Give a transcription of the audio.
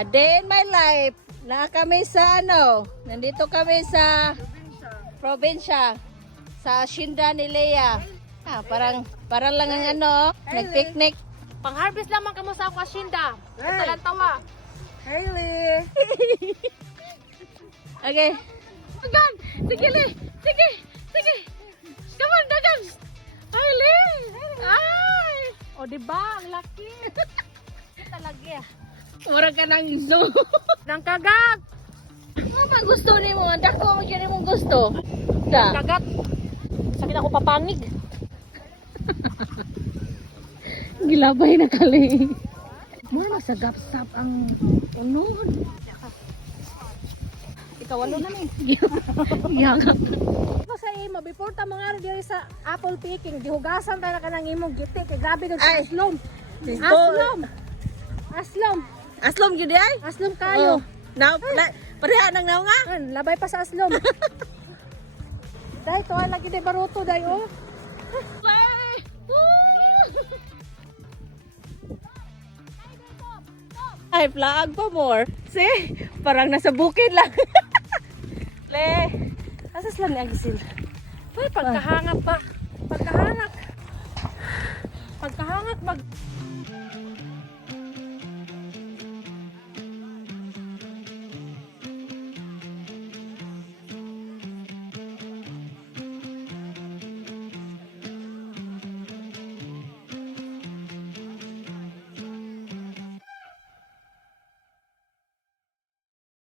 A day in my life. Na kami sa ano, nandito kami sa probinsya. Sa Hacienda ni Lea. Parang lang ang ano, nag-picnic. Pang-harvest lamang kamo sa Hacienda. Ito lang tawa. Hailey! Okay. Dagan! Sige, Li! Sige! Sige! Come on, dagan! Ay, Li! Ay! O, diba? Ang laki! Talaga. Mura ka ng zoo. Nang kagat! Ano ba gusto ni mo? Dako, magyan mong gusto. Da. Kagat! Sakin ako papangig. Gilabay na kali. Mura masagap-sap ang unod. Ikaw, ano na ni? Yakap. Sa imo, before ta mga diri sa apple picking, gihugasan ta na kanang imong giti. Kay grabe kag Ay. aslom. Ito. Aslom! Aslom! Aslom gyud ay? Aslom kayo. Pareha nang naw nga. Labay pa sa aslom. Dahil to lagi de baruto dahil oh. Ay, vlog pa more. See? Parang nasa bukid lang. Le. Asas lang ni Agisil. Ay, pagkahangak pa. Pagkahangak. Pagkahangak mag